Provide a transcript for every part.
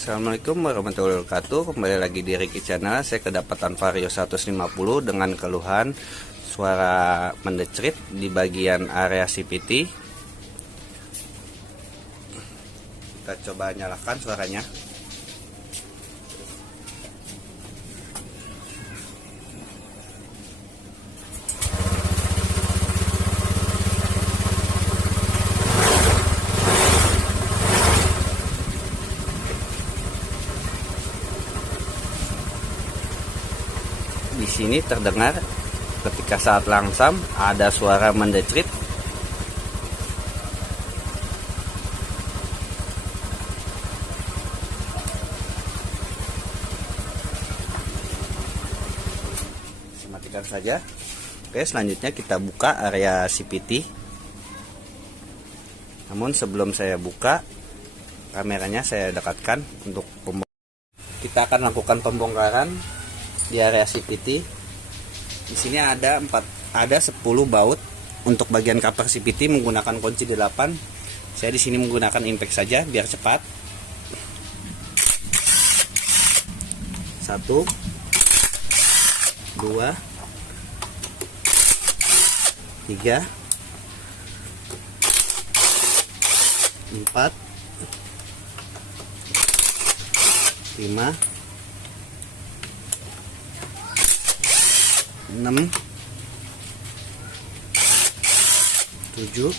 Assalamualaikum warahmatullahi wabarakatuh. Kembali lagi di Ricky Channel. Saya kedapatan Vario 150 dengan keluhan suara mendecrit di bagian area CVT. Kita coba nyalakan suaranya. Di sini terdengar ketika saat langsam ada suara mendecrit. Matikan saja. Oke, selanjutnya kita buka area CVT. Namun sebelum saya buka, kameranya saya dekatkan untuk kita akan lakukan pembongkaran di area CVT. Di sini ada 10 baut untuk bagian cover CVT menggunakan kunci 8. Saya di sini menggunakan impact saja biar cepat. 1 2 3 4 5 6 7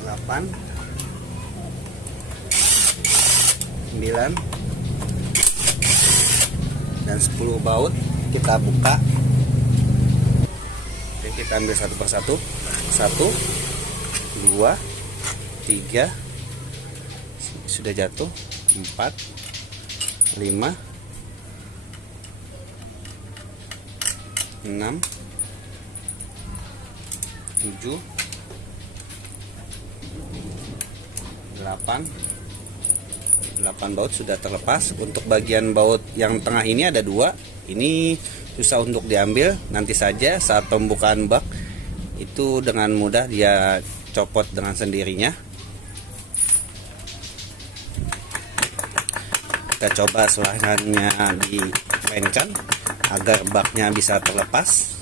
8 9 dan 10 baut kita buka. Oke, kita ambil satu persatu. 1 2 3 sudah jatuh, 4 5 6 7 8 baut sudah terlepas. Untuk bagian baut yang tengah ini ada 2. Ini susah untuk diambil. Nanti saja saat pembukaan bak itu dengan mudah dia copot dengan sendirinya. Kita coba selahannya dimainkan agar baknya bisa terlepas.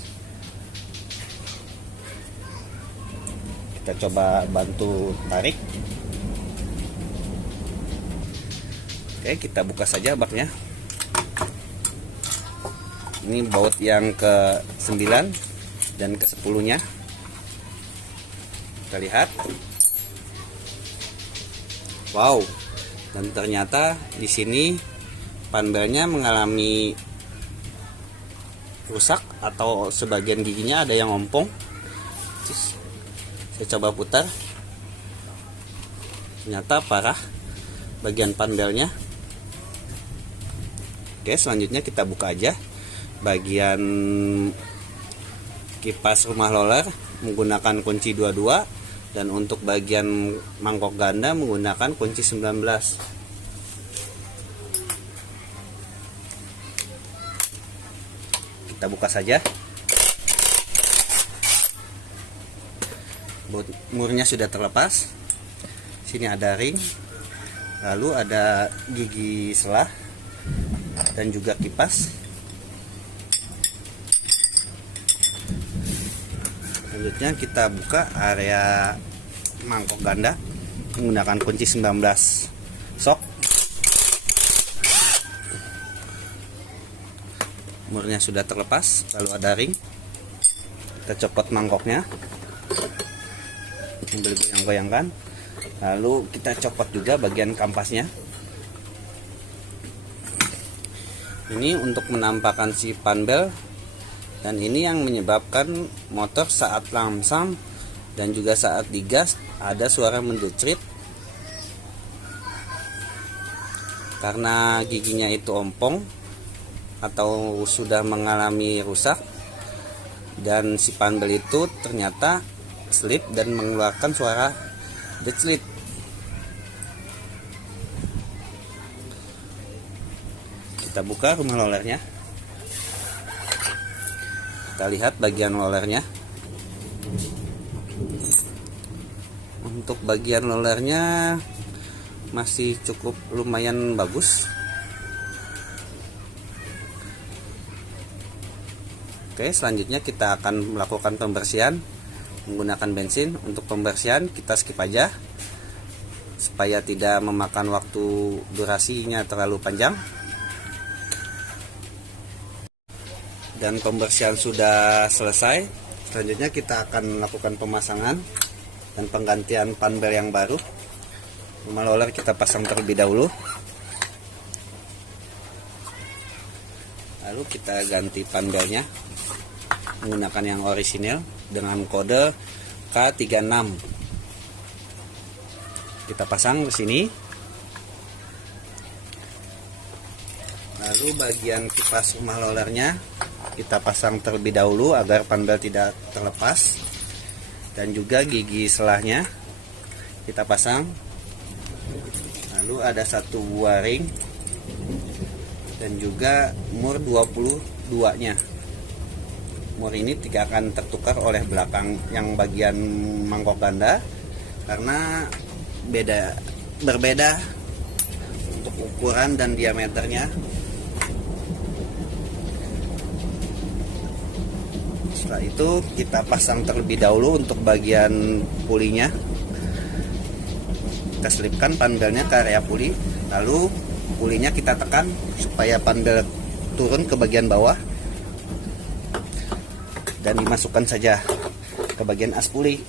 Kita coba bantu tarik. Oke, kita buka saja baknya. Ini baut yang ke-9 dan ke-10 nya. Kita lihat. Wow. Dan ternyata di sini panelnya mengalami rusak atau sebagian giginya ada yang ompong. Saya coba putar. Ternyata parah bagian panelnya. Oke, selanjutnya kita buka aja bagian kipas rumah roller menggunakan kunci 22, dan untuk bagian mangkok ganda menggunakan kunci 19. Kita buka saja. Murnya sudah terlepas. Sini ada ring, lalu ada gigi selah dan juga kipas. Selanjutnya kita buka area mangkok ganda menggunakan kunci 19 sok. Murnya sudah terlepas, lalu ada ring. Kita copot mangkoknya sambil goyang-goyangkan, lalu kita copot juga bagian kampasnya. Ini untuk menampakkan si panbel, dan ini yang menyebabkan motor saat langsam dan juga saat digas ada suara mendecrit karena giginya itu ompong atau sudah mengalami rusak, dan si panbel itu ternyata slip dan mengeluarkan suara decrit. Kita buka rumah rollernya. Kita lihat bagian rollernya. Untuk bagian rollernya masih cukup lumayan bagus. Oke, selanjutnya kita akan melakukan pembersihan menggunakan bensin. Untuk pembersihan kita skip aja supaya tidak memakan waktu, durasinya terlalu panjang. Dan pembersihan sudah selesai. Selanjutnya kita akan melakukan pemasangan dan penggantian panbel yang baru. Rumah roller kita pasang terlebih dahulu, lalu kita ganti panbelnya menggunakan yang orisinil dengan kode K36. Kita pasang ke sini. Lalu bagian kipas rumah rollernya kita pasang terlebih dahulu agar panbel tidak terlepas, dan juga gigi selahnya kita pasang. Lalu ada satu buah ring dan juga mur 22 nya. Mur ini tidak akan tertukar oleh belakang yang bagian mangkok ganda karena berbeda untuk ukuran dan diameternya. Setelah itu kita pasang terlebih dahulu untuk bagian pulinya. Kita selipkan panbelnya ke area puli, lalu pulinya kita tekan supaya panbel turun ke bagian bawah dan dimasukkan saja ke bagian as puli.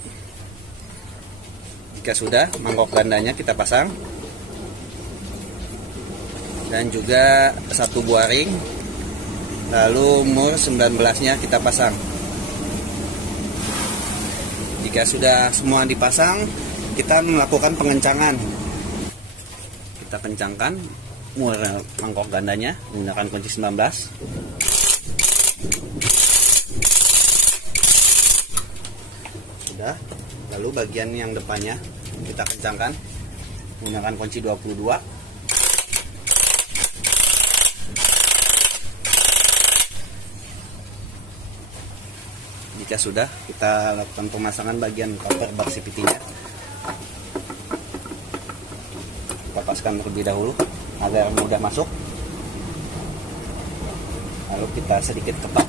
Jika sudah, mangkok gandanya kita pasang dan juga satu buah ring, lalu mur 19-nya kita pasang. Jika sudah semua dipasang, kita melakukan pengencangan. Kita kencangkan mur mangkok gandanya menggunakan kunci 19. Sudah. Lalu bagian yang depannya kita kencangkan menggunakan kunci 22. Jika sudah, kita lakukan pemasangan bagian cover bak CVT-nya. Kita paskan terlebih dahulu agar mudah masuk. Lalu kita sedikit kepak.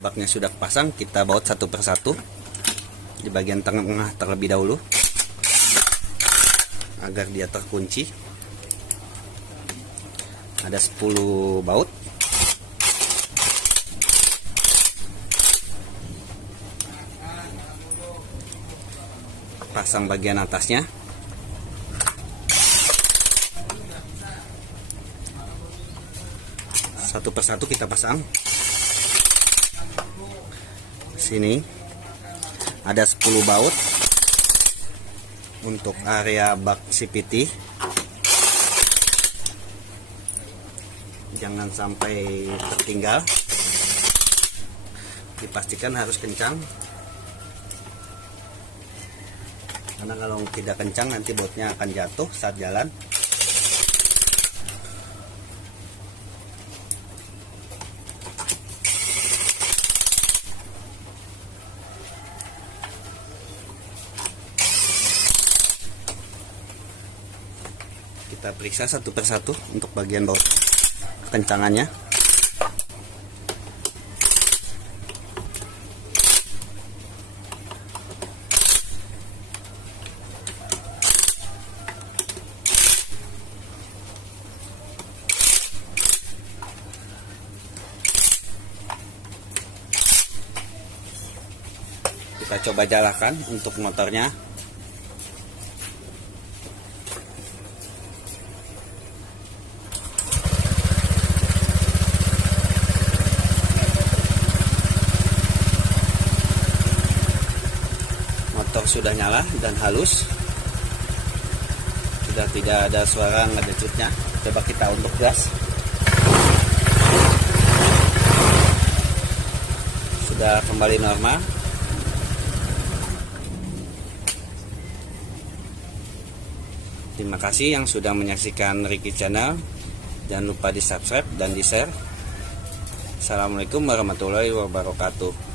Baknya sudah pasang, kita baut satu persatu di bagian tengah terlebih dahulu agar dia terkunci. Ada 10 baut. Pasang bagian atasnya. Satu persatu kita pasang. Sini ada 10 baut untuk area bak CVT. Jangan sampai tertinggal. Dipastikan harus kencang. Karena kalau tidak kencang nanti bautnya akan jatuh saat jalan. Kita periksa satu persatu untuk bagian baut kencangannya. Kita coba jalankan untuk motornya. Motor sudah nyala dan halus, sudah tidak ada suara ngedecutnya. Coba kita untuk gas. Sudah kembali normal. Terima kasih yang sudah menyaksikan Ricky Channel. Jangan lupa di subscribe dan di share. Assalamualaikum warahmatullahi wabarakatuh.